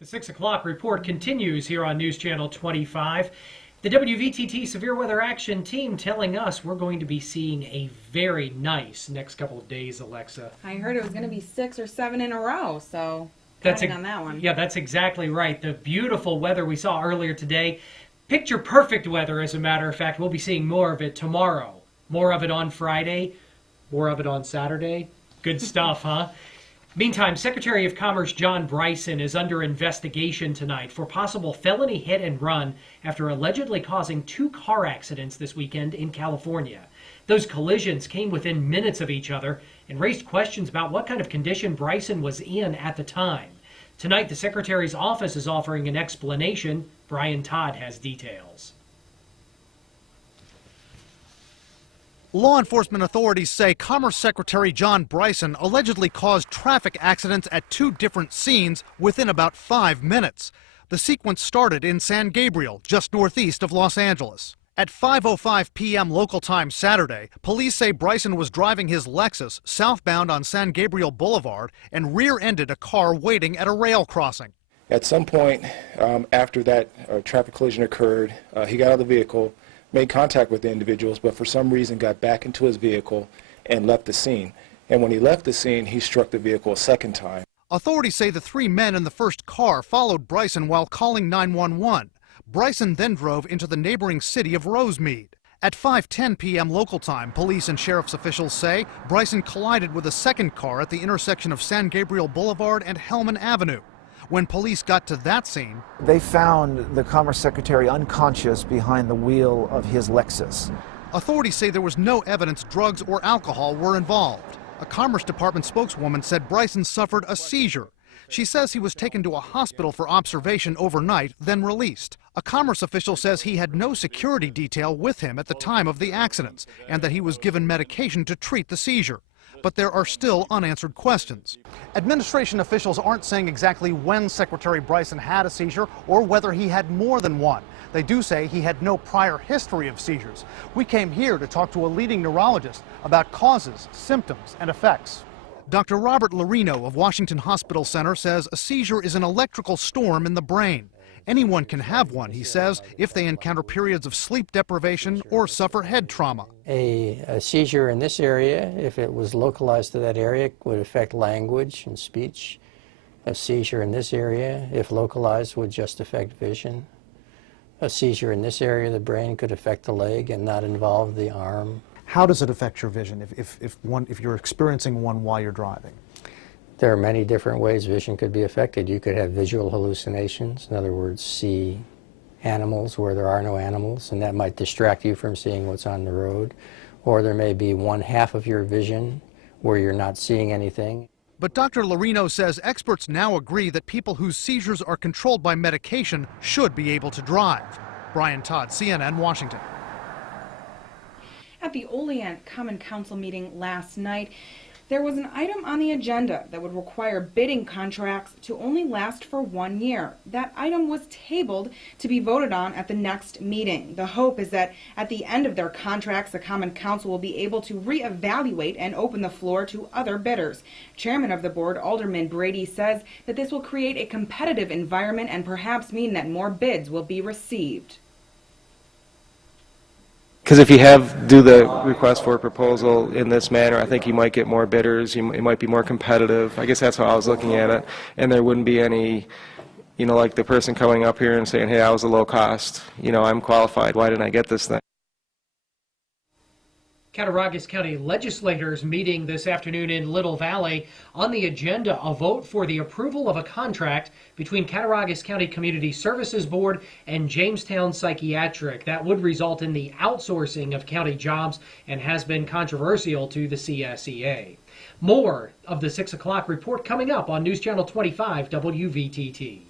The 6 o'clock report continues here on News Channel 25. The WVTT Severe Weather Action Team telling us we're going to be seeing a very nice next couple of days, Alexa. I heard it was going to be 6 or 7 in a row, so That's counting on that one. Yeah, that's exactly right. The beautiful weather we saw earlier today. Picture perfect weather, as a matter of fact. We'll be seeing more of it tomorrow. More of it on Friday. More of it on Saturday. Good stuff, huh? Meantime, Secretary of Commerce John Bryson is under investigation tonight for possible felony hit and run after allegedly causing 2 car accidents this weekend in California. Those collisions came within minutes of each other and raised questions about what kind of condition Bryson was in at the time. Tonight, the Secretary's office is offering an explanation. Brian Todd has details. Law enforcement authorities say Commerce Secretary John Bryson allegedly caused traffic accidents at 2 different scenes within about 5 minutes. The sequence started in San Gabriel, just northeast of Los Angeles. At 5:05 p.m. local time Saturday, police say Bryson was driving his Lexus southbound on San Gabriel Boulevard and rear-ended a car waiting at a rail crossing. At some point after that traffic collision occurred, he got out of the vehicle, made contact with the individuals, but for some reason got back into his vehicle and left the scene. And when he left the scene, he struck the vehicle a second time. Authorities say the 3 men in the first car followed Bryson while calling 911. Bryson then drove into the neighboring city of Rosemead. At 5:10 p.m. local time, police and sheriff's officials say Bryson collided with a second car at the intersection of San Gabriel Boulevard and Hellman Avenue. When police got to that scene, they found the Commerce Secretary unconscious behind the wheel of his Lexus. Authorities say there was no evidence drugs or alcohol were involved. A Commerce Department spokeswoman said Bryson suffered a seizure. She says he was taken to a hospital for observation overnight, then released. A Commerce official says he had no security detail with him at the time of the accidents and that he was given medication to treat the seizure. But there are still unanswered questions. Administration officials aren't saying exactly when Secretary Bryson had a seizure or whether he had more than one. They do say he had no prior history of seizures. We came here to talk to a leading neurologist about causes, symptoms, and effects. Dr. Robert Lorino of Washington Hospital Center says a seizure is an electrical storm in the brain. Anyone can have one, he says, if they encounter periods of sleep deprivation or suffer head trauma. A seizure in this area, if it was localized to that area, would affect language and speech. A seizure in this area, if localized, would just affect vision. A seizure in this area of the brain could affect the leg and not involve the arm. How does it affect your vision if you're experiencing one while you're driving? There are many different ways vision could be affected. You could have visual hallucinations, in other words, see animals where there are no animals, and that might distract you from seeing what's on the road. Or there may be one half of your vision where you're not seeing anything. But Dr. Lorino says experts now agree that people whose seizures are controlled by medication should be able to drive. Brian Todd, CNN, Washington. At the Oleant Common Council meeting last night, there was an item on the agenda that would require bidding contracts to only last for 1 year. That item was tabled to be voted on at the next meeting. The hope is that at the end of their contracts, the Common Council will be able to reevaluate and open the floor to other bidders. Chairman of the board, Alderman Brady, says that this will create a competitive environment and perhaps mean that more bids will be received. Because if you do the request for a proposal in this manner, I think you might get more bidders, you might be more competitive. I guess that's how I was looking at it. And there wouldn't be any, like the person coming up here and saying, hey, I was a low cost, I'm qualified, why didn't I get this thing? Cattaraugus County legislators meeting this afternoon in Little Valley. On the agenda, a vote for the approval of a contract between Cattaraugus County Community Services Board and Jamestown Psychiatric. That would result in the outsourcing of county jobs and has been controversial to the CSEA. More of the 6 o'clock report coming up on News Channel 25 WVTT.